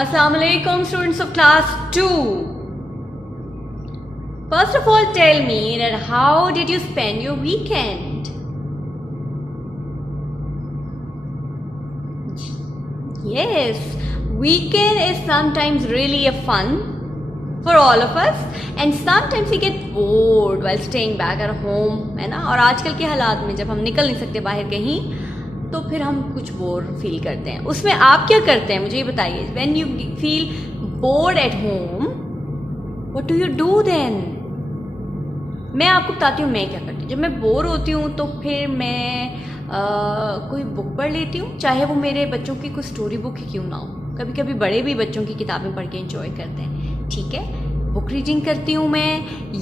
Assalamu alaikum, students of class 2. First of all, tell me that how did you spend your weekend? Yes, weekend is sometimes really a fun for all of us, and sometimes we get bored while staying back at home, है ना। और आजकल के हालात में जब हम निकल नहीं सकते बाहर कहीं, तो फिर हम कुछ बोर फील करते हैं। उसमें आप क्या करते हैं मुझे ये बताइए। When you feel bored at home, what do you do then? मैं आपको बताती हूँ मैं क्या करती हूँ। जब मैं बोर होती हूँ तो फिर मैं कोई बुक पढ़ लेती हूँ, चाहे वो मेरे बच्चों की कोई स्टोरी बुक ही क्यों ना हो। कभी कभी बड़े भी बच्चों की किताबें पढ़ के एंजॉय करते हैं, ठीक है। बुक रीडिंग करती हूँ मैं,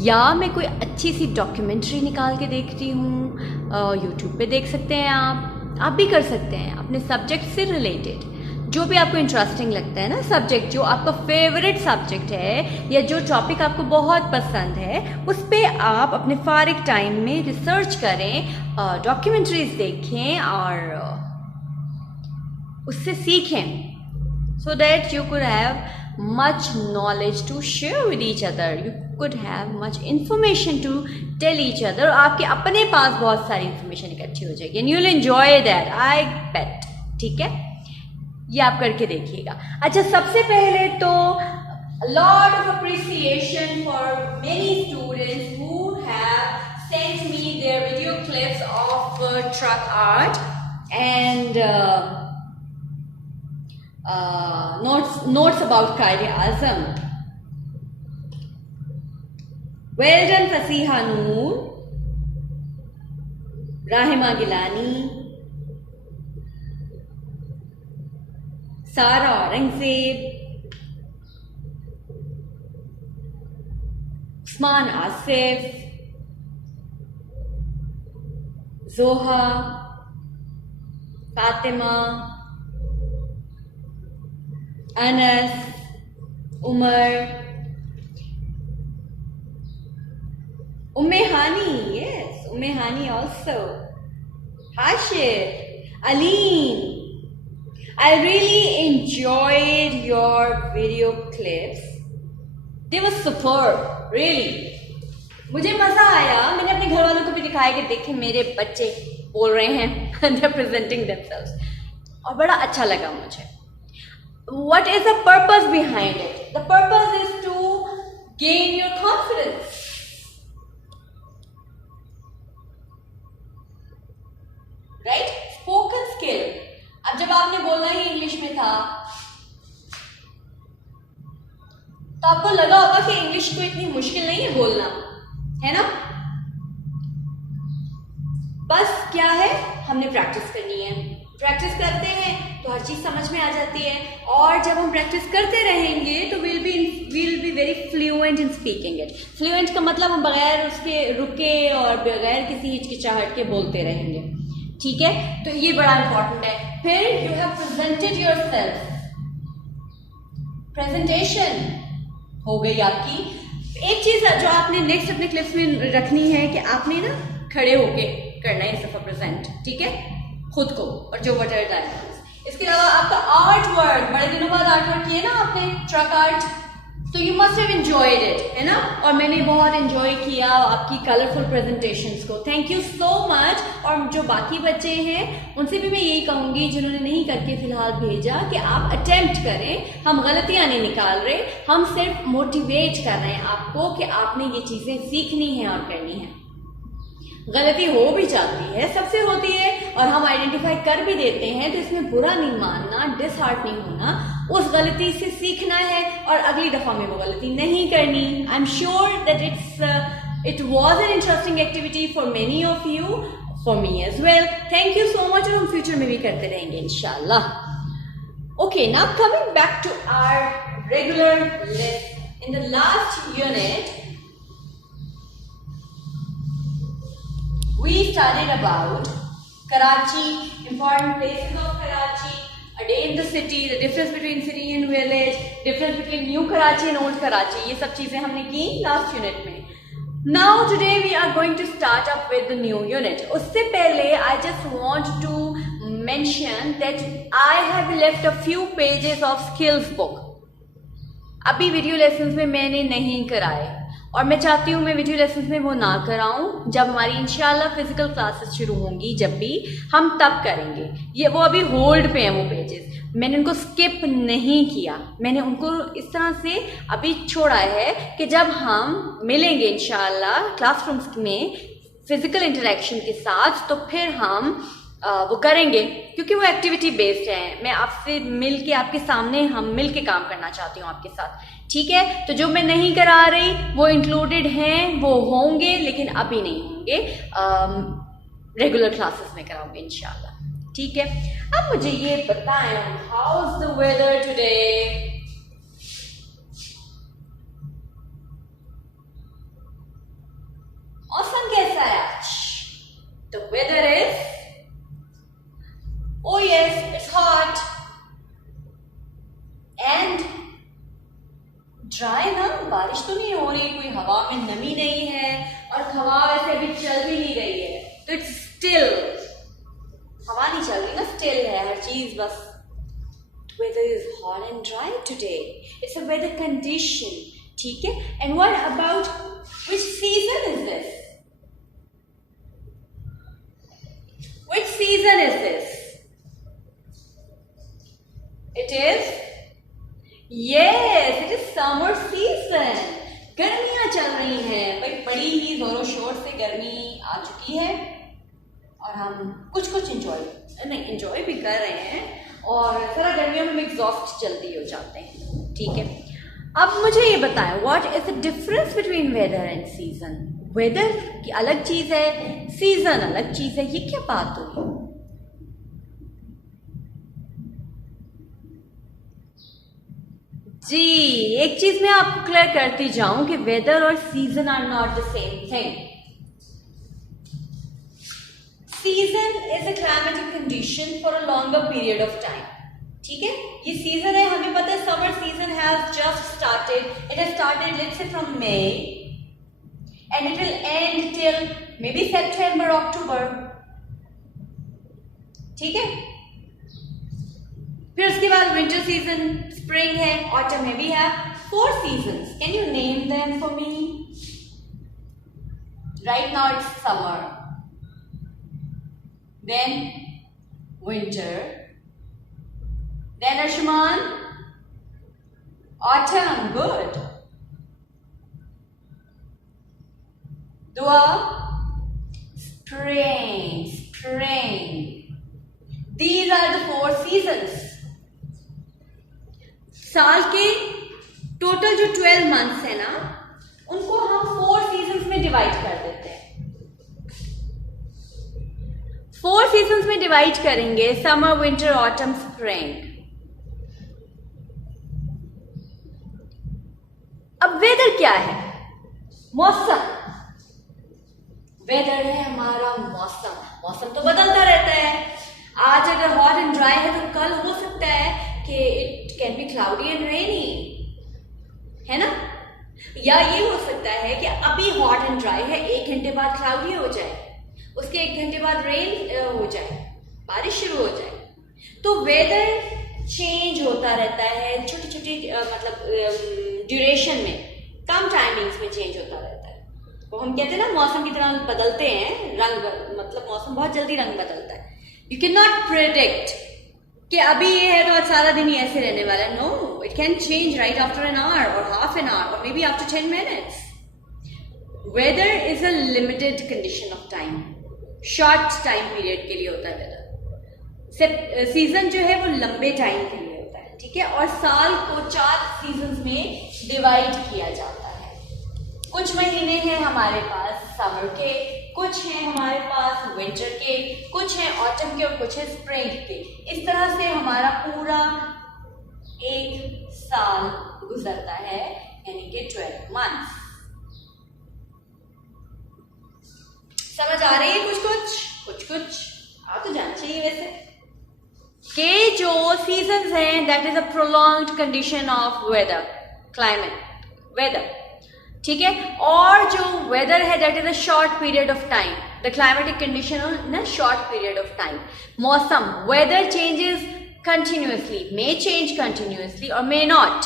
या मैं कोई अच्छी सी डॉक्यूमेंट्री निकाल के देखती हूँ। यूट्यूब पे देख सकते हैं आप भी कर सकते हैं अपने सब्जेक्ट से रिलेटेड जो भी आपको इंटरेस्टिंग लगता है ना, सब्जेक्ट जो आपका फेवरेट सब्जेक्ट है या जो टॉपिक आपको बहुत पसंद है, उस पर आप अपने फारिग टाइम में रिसर्च करें, डॉक्यूमेंट्रीज देखें और उससे सीखें, so that you could have much knowledge to share with each other, you could have much information to tell each other। आपके अपने पास बहुत सारी इंफॉर्मेशन इकट्ठी हो जाएगी and you'll enjoy that, I bet। ठीक है, ये आप करके देखिएगा। अच्छा, सबसे पहले तो lot of appreciation for many students who have sent me their video clips of truck art and notes about Quaid-e-Azam। Well done Fasiha Noor, Rahima Gilani, Sara Aurangzeb, Usman Asif, Zoha, Fatima, Anas, Umar, Ummehani, yes, Ummehani also, Hashir, Aleen. I really enjoyed your video clips. They were superb, really. मुझे मजा आया। मैंने अपने घर वालों को भी दिखाया कि देखें मेरे बच्चे बोल रहे हैं, they're presenting themselves, और बड़ा अच्छा लगा मुझे। What is the purpose behind it? The purpose is to gain your confidence. Right? Spoken skill. अब जब आपने बोलना ही इंग्लिश में था तो आपको लगा होगा कि इंग्लिश को इतनी मुश्किल नहीं है बोलना, है ना। बस क्या है, हमने प्रैक्टिस करनी है। प्रैक्टिस करते हैं तो हर चीज समझ में आ जाती है, और जब हम प्रैक्टिस करते रहेंगे तो will be very fluent in speaking it. Fluent का मतलब हम बगैर उसके रुके और बगैर किसी हिचकिचाहट के बोलते रहेंगे, ठीक है। तो ये बड़ा इंपॉर्टेंट है। फिर you have presented yourself, presentation हो गई आपकी। एक चीज जो आपने नेक्स्ट अपने क्लिप्स में रखनी है कि आपने ना खड़े होके करना है सफा प्रेजेंट, ठीक है, खुद को और जो वटर डायग्राम्स। इसके अलावा आपका आर्ट वर्क, बड़े दिनों बाद आर्ट वर्क किया ना आपने, ट्रक आर्ट, तो you must have enjoyed it, है ना। और मैंने बहुत एंजॉय किया आपकी कलरफुल प्रेजेंटेशंस को, थैंक यू सो मच। और जो बाकी बच्चे हैं उनसे भी मैं यही कहूंगी जिन्होंने नहीं करके फिलहाल भेजा कि आप अटेम्प्ट करें। हम गलतियां नहीं निकाल रहे, हम सिर्फ मोटिवेट कर रहे हैं आपको कि आपने ये चीजें सीखनी है और करनी है। गलती हो भी जाती है, सबसे होती है, और हम आइडेंटिफाई कर भी देते हैं, तो इसमें बुरा नहीं मानना, डिसहार्ट नहीं होना, उस गलती से सीखना है और अगली दफा में वो गलती नहीं करनी। I am sure that it was an interesting activity for many of you, for me as well. Thank you so much, और हम फ्यूचर में भी करते रहेंगे इंशाल्लाह। ओके, now coming back to our regular list. In the last unit we studied about Karachi, important places of Karachi, a day in the city, the difference between city and village, difference between new Karachi and old Karachi, ये सब चीजें हमने की last unit में। Now today we are going to start up with the new unit। उससे पहले I just want to mention that I have left a few pages of skills book. अभी video lessons में मैंने नहीं कराए और मैं चाहती हूँ मैं वीडियो लेसन्स में वो ना कराऊं। जब हमारी इंशाल्लाह फिजिकल क्लासेस शुरू होंगी, जब भी हम तब करेंगे। ये वो अभी होल्ड पे हैं वो पेजेस, मैंने उनको स्किप नहीं किया, मैंने उनको इस तरह से अभी छोड़ा है कि जब हम मिलेंगे इंशाल्लाह क्लासरूम्स में फिजिकल इंटरेक्शन के साथ तो फिर हम वो करेंगे, क्योंकि वो एक्टिविटी बेस्ड है। मैं आपसे मिल के आपके सामने हम मिल के काम करना चाहती हूँ आपके साथ, ठीक है। तो जो मैं नहीं करा रही वो इंक्लूडेड हैं, वो होंगे लेकिन अभी नहीं होंगे, रेगुलर क्लासेस में कराऊंगे इंशाल्लाह, ठीक है। अब मुझे ये बताएं, how is the weather today? मौसम कैसा है आज? The weather is, oh yes, it's hot and dry ना, बारिश तो नहीं हो रही, कोई हवा में नमी नहीं है और हवा वैसे अभी चल भी नहीं रही है, तो इट्स स्टिल, हवा नहीं चल रही ना, स्टिल है हर चीज बस। Weather is hot and dry today. It's a weather condition, ठीक है। And what about which season is this? Which season is this? It is, yes, it is summer season. गर्मियां चल रही हैं भाई, बड़ी ही जोरों शोर से गर्मी आ चुकी है और हम कुछ एंजॉय भी कर रहे हैं और सारा गर्मियों में एग्जॉस्ट जल्दी हो जाते हैं, ठीक है। अब मुझे ये बताएं, what is the difference between weather and season? Weather की अलग चीज है, सीजन अलग चीज है, ये क्या बात हुई? जी, एक चीज मैं आपको क्लियर करती जाऊं कि वेदर और season are not the same thing. Season is a climatic condition for a longer period of time, ठीक है। ये सीजन है, हमें पता है summer season has just started, it has started let's say from May and it will end till maybe September October, ठीक है। फिर उसके बाद विंटर सीजन, स्प्रिंग है, ऑटम है, we have 4 seasons. Can you name them for me? Right now it's summer, then winter, then अर्शमान autumn, good, दुआ spring. These are the 4 seasons. साल के टोटल जो 12 मंथ्स है ना, उनको हम 4 सीजन्स में डिवाइड कर देते हैं। 4 सीजन्स में डिवाइड करेंगे, समर, विंटर, ऑटम, स्प्रिंग। अब वेदर क्या है? मौसम। वेदर है हमारा मौसम। मौसम तो बदलता रहता है। आज अगर हॉट एंड ड्राई है तो कल हो सकता है कि it can be cloudy and rainy, है ना। या ये हो सकता है कि अभी हॉट एंड ड्राई है, 1 घंटे बाद क्लाउडी हो जाए, उसके 1 घंटे बाद रेन हो जाए, बारिश शुरू हो जाए। तो वेदर चेंज होता रहता है, छोटी छोटी मतलब ड्यूरेशन में, कम टाइमिंग्स में चेंज होता रहता है। तो हम कहते हैं ना मौसम की तरह बदलते हैं रंग, मतलब मौसम बहुत जल्दी रंग बदलता है। यू कैन नॉट प्रेडिक्ट कि अभी ये है तो आज सारा दिन ही ऐसे रहने वाला है। No, it can change right after an hour और हाफ एन आवर और maybe after 10 minutes. Weather is a limited condition of time, short time period के लिए होता है वेदर। सीजन जो है वो लंबे टाइम के लिए होता है, ठीक है। और साल को 4 सीजन्स में डिवाइड किया जाता है। कुछ महीने हैं हमारे पास समर के, कुछ हैं हमारे पास विंटर के, कुछ हैं ऑटम के और कुछ है स्प्रिंग के। इस तरह से हमारा पूरा एक साल गुजरता है, यानी कि 12 मंथ्स। समझ आ रही है? कुछ आ तो जाना चाहिए वैसे कि जो सीजन्स हैं that is a prolonged condition of weather, climate, weather, ठीक है। और जो वेदर है that is a short period of time, the climatic condition in a short period of time. मौसम, weather changes continuously, may change continuously और may not.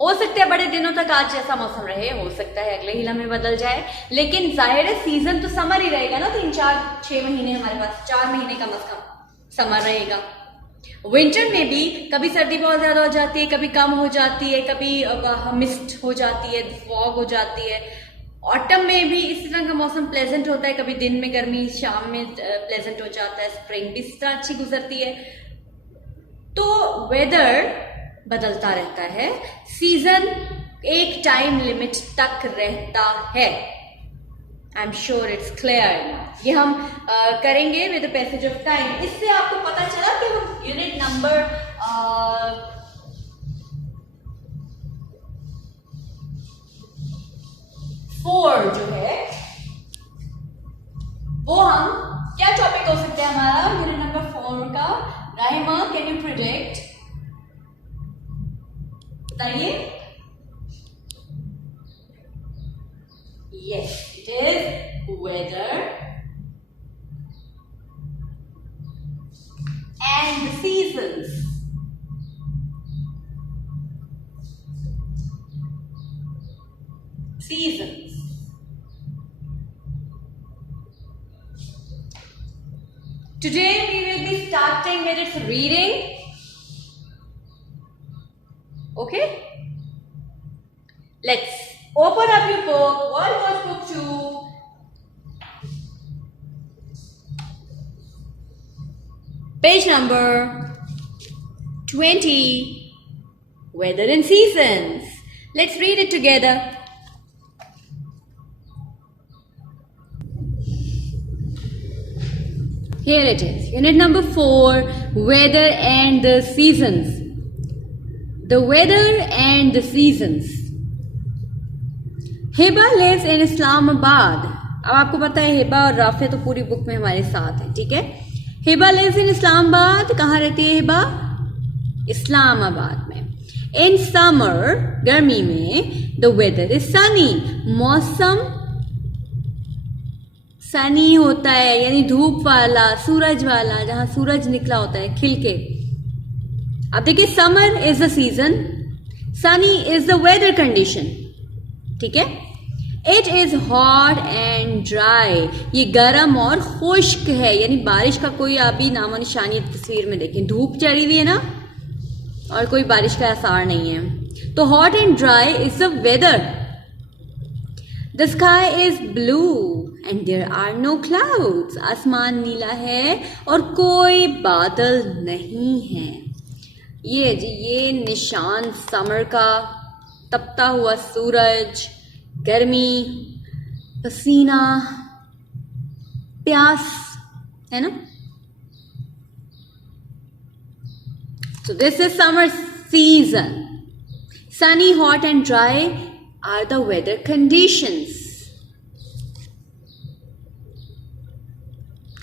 हो सकता है बड़े दिनों तक आज जैसा मौसम रहे, हो सकता है अगले ही लम्हे बदल जाए, लेकिन जाहिर है सीजन तो समर ही रहेगा ना। 3-4-6 महीने हमारे पास, 4 महीने कम से कम समर रहेगा। विंटर में भी कभी सर्दी बहुत ज्यादा हो जाती है, कभी कम हो जाती है, कभी मिस्ट हो जाती है, फॉग हो जाती है। ऑटम में भी इसी तरह का मौसम प्लेजेंट होता है, कभी दिन में गर्मी, शाम में प्लेजेंट हो जाता है। स्प्रिंग भी इस तरह अच्छी गुजरती है। तो वेदर बदलता रहता है, सीजन एक टाइम लिमिट तक रहता है। आई एम श्योर इट्स क्लियर। ये हम करेंगे with the passage of time. इससे आपको पता चला कि हम यूनिट नंबर 4 जो है वो हम क्या टॉपिक हो सकता है हमारा यूनिट नंबर 4 का। राहिमा, कैन यू प्रोजेक्ट, बताइए। Yes, it is whether and seasons. Seasons. Today we will be starting with its reading. Okay? Let's open up your book, World Watch Book 2. Page number 20. Weather and Seasons. Let's read it together. Here it is, unit number 4, weather and the seasons. The weather and the seasons. Hiba lives in Islamabad. अब आपको पता है हिबा और Rafe तो पूरी book में हमारे साथ है, ठीक है। Hiba lives in Islamabad. कहाँ रहती है हिबा? इस्लामाबाद में। In summer, गर्मी में, the weather is sunny. मौसम सनी होता है, यानी धूप वाला, सूरज वाला, जहां सूरज निकला होता है खिल के। अब देखिए, summer is the season, sunny is the weather condition, ठीक है। It is hot and dry, ये गर्म और खुश्क है, यानी बारिश का कोई अभी नामो निशानी तस्वीर में देखें, धूप चढ़ी हुई है ना और कोई बारिश का आसार नहीं है। तो hot and dry is the weather. The sky is blue and there are no clouds. आसमान नीला है और कोई बादल नहीं है। ये जी, ये निशान समर का, तपता हुआ सूरज, गर्मी, पसीना, प्यास, है ना। So this is summer season. Sunny, hot and dry are the weather conditions.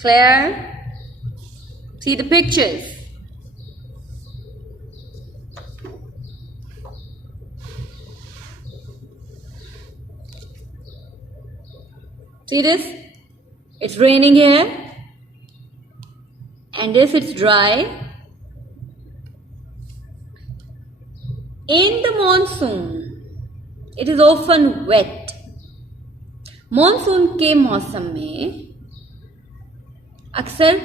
Clear? See the pictures. See this? It's raining here. And this, it's dry. In the monsoon, it is often wet. Monsoon के मौसम में अक्सर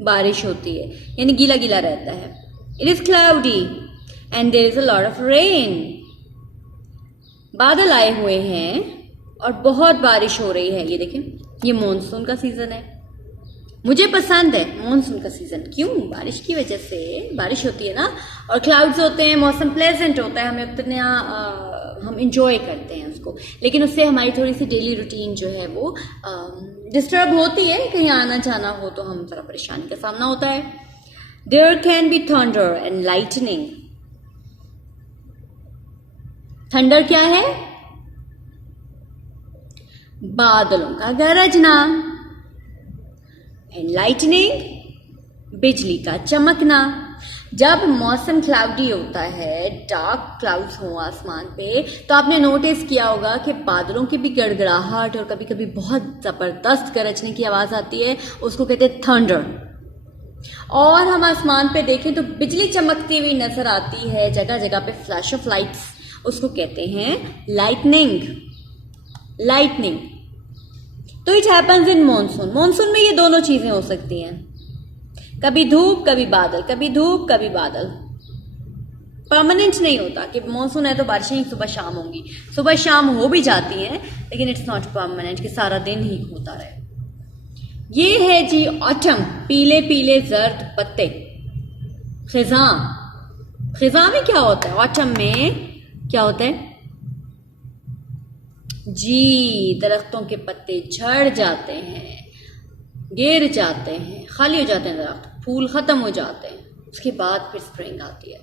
बारिश होती है, यानी गीला गीला रहता है। It is cloudy and there is a lot of rain. बादल आए हुए हैं और बहुत बारिश हो रही है। ये देखें, ये मॉनसून का सीजन है। मुझे पसंद है मॉनसून का सीजन। क्यों? बारिश की वजह से बारिश होती है ना, और क्लाउड्स होते हैं, मौसम प्लेजेंट होता है, हमें उतना हम इंजॉय करते हैं उसको। लेकिन उससे हमारी थोड़ी सी डेली रूटीन जो है वो डिस्टर्ब होती है। कहीं आना जाना हो तो हम थोड़ा परेशानी का सामना होता है। There can be thunder and lightning. Thunder क्या है? बादलों का गरजना। एंड लाइटनिंग, बिजली का चमकना। जब मौसम क्लाउडी होता है, डार्क क्लाउड्स हो आसमान पे, तो आपने नोटिस किया होगा कि बादलों की भी गड़गड़ाहट और कभी कभी बहुत जबरदस्त गरजने की आवाज आती है। उसको कहते हैं थंडर। और हम आसमान पे देखें तो बिजली चमकती हुई नजर आती है, जगह जगह पे फ्लैश ऑफ लाइट्स, उसको कहते हैं लाइटनिंग। लाइटनिंग। तो it happens in monsoon. Monsoon में ये दोनों चीजें हो सकती हैं, कभी धूप कभी बादल, कभी धूप कभी बादल। परमानेंट नहीं होता कि मॉनसून है तो बारिशें ही सुबह शाम होंगी, सुबह शाम हो भी जाती हैं, लेकिन इट्स नॉट परमानेंट कि सारा दिन ही होता रहे। ये है जी ऑटम, पीले पीले जर्द पत्ते। खिज़ां। खिज़ां में क्या होता है? ऑटम में क्या होता है जी? दरख्तों के पत्ते झड़ जाते हैं, गिर जाते हैं, खाली हो जाते हैं दरख्त, फूल खत्म हो जाते हैं, उसके बाद फिर स्प्रिंग आती है।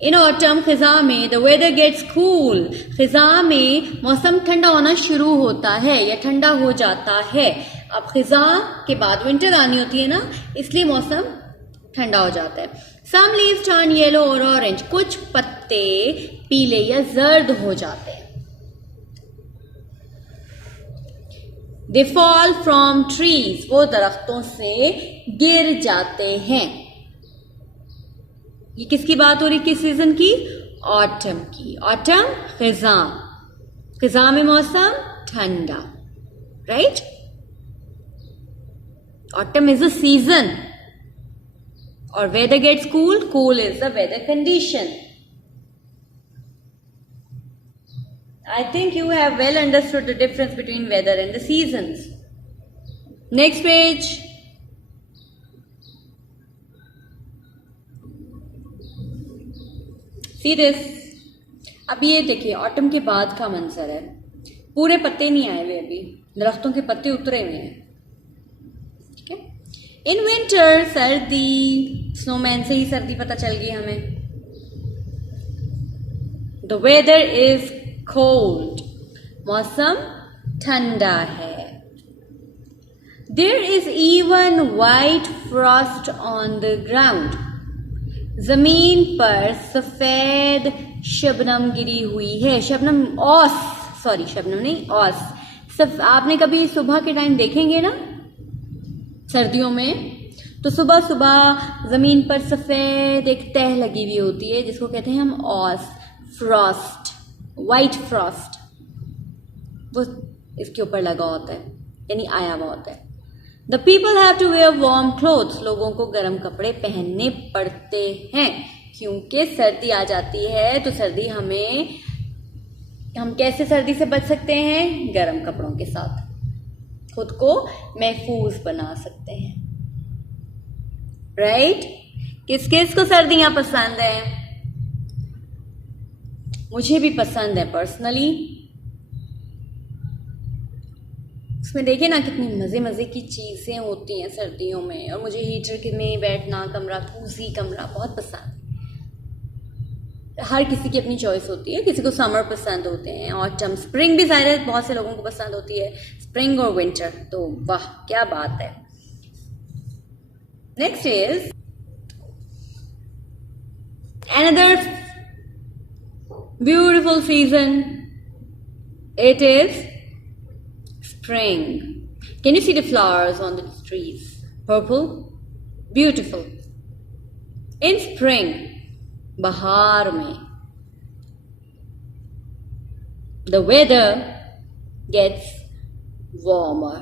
इन ऑटम खिज़ां में द वेदर गेट्स कूल। खिज़ां में मौसम ठंडा होना शुरू होता है या ठंडा हो जाता है। अब खिज़ां के बाद विंटर आनी होती है ना, इसलिए मौसम ठंडा हो जाता है। सम लीव्स टर्न येलो और ऑरेंज। कुछ पत्ते पीले या जर्द हो जाते हैं। They fall from trees. वो दरख्तों से गिर जाते हैं। ये किसकी बात हो रही, किस सीजन की? ऑटम की। ऑटम खिज़ां। खिज़ां में मौसम ठंडा, right? Autumn is a season और weather gets cool. Cool is the weather condition. I think you have well understood the difference between weather and the seasons. Next page. See this. अब ये देखिए autumn के बाद का मंजर है। पूरे पत्ते नहीं आए हुए अभी, दरख्तों के पत्ते उतरे हुए हैं। ठीक है। इन विंटर सर्दी, स्नोमैन से ही सर्दी पता चल गई हमें। The weather is cold. मौसम ठंडा है। There is even white frost on the ground. जमीन पर सफेद शबनम गिरी हुई है। शबनम, ओस, सॉरी शबनम नहीं, ओस। आपने कभी सुबह के टाइम देखेंगे ना सर्दियों में, तो सुबह सुबह जमीन पर सफेद एक तह लगी हुई होती है जिसको कहते हैं हम ओस, फ्रॉस्ट, वाइट फ्रॉस्ट। वो इसके ऊपर लगा होता है, यानी आया हुआ होता है। The people have to wear warm clothes. लोगों को गर्म कपड़े पहनने पड़ते हैं क्योंकि सर्दी आ जाती है। तो सर्दी हम कैसे सर्दी से बच सकते हैं? गर्म कपड़ों के साथ खुद को महफूज बना सकते हैं, राइट? किस किस को सर्दियां पसंद है? मुझे भी पसंद है पर्सनली। उसमें देखिए ना कितनी मजे मजे की चीजें होती हैं सर्दियों में। और मुझे हीटर में बैठना, कमरा, कोजी कमरा बहुत पसंद है। हर किसी की अपनी चॉइस होती है। किसी को समर पसंद होते हैं, ऑटम, स्प्रिंग भी शायद बहुत से लोगों को पसंद होती है, स्प्रिंग और विंटर। तो वाह क्या बात है। Next is another beautiful season. It is spring. Can you see the flowers on the trees? Purple, beautiful. In spring, bahar mein, the weather gets warmer.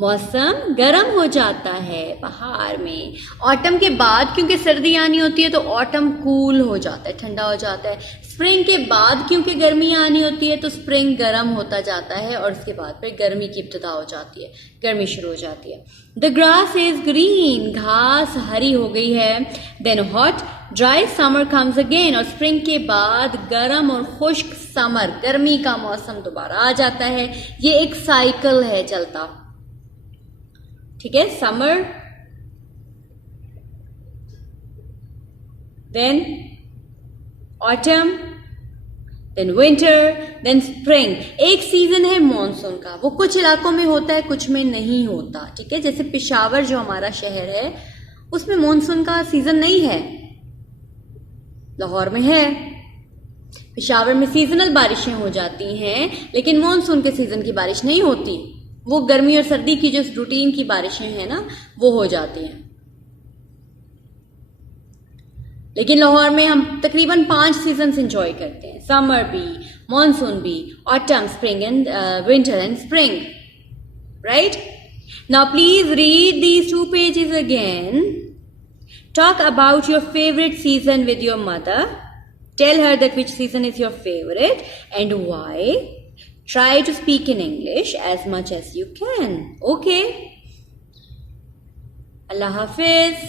मौसम गर्म हो जाता है बहार में। ऑटम के बाद क्योंकि सर्दी आनी होती है तो ऑटम कूल हो जाता है, ठंडा हो जाता है। स्प्रिंग के बाद क्योंकि गर्मी आनी होती है तो स्प्रिंग गर्म होता जाता है और उसके बाद फिर गर्मी की इब्तिदा हो जाती है, गर्मी शुरू हो जाती है। The grass is green. घास हरी हो गई है। Then hot dry summer comes again. और स्प्रिंग के बाद गर्म और खुश्क समर, गर्मी का मौसम दोबारा आ जाता है। ये एक साइकिल है चलता, ठीक है। Summer, then autumn, then winter, then spring. एक सीजन है मॉनसून का, वो कुछ इलाकों में होता है, कुछ में नहीं होता, ठीक है। जैसे पेशावर जो हमारा शहर है उसमें मॉनसून का सीजन नहीं है, लाहौर में है। पेशावर में सीजनल बारिशें हो जाती हैं लेकिन मॉनसून के सीजन की बारिश नहीं होती। वो गर्मी और सर्दी की जो रूटीन की बारिशें हैं ना वो हो जाती हैं, लेकिन लाहौर में हम तकरीबन 5 सीजन्स एंजॉय करते हैं, समर भी, मानसून भी, autumn, spring and winter and spring, right? Now please read these 2 pages again. Talk about your favorite season with your mother. Tell her that which season is your favorite and why. Try to speak in English as much as you can. Okay? Allah Hafiz.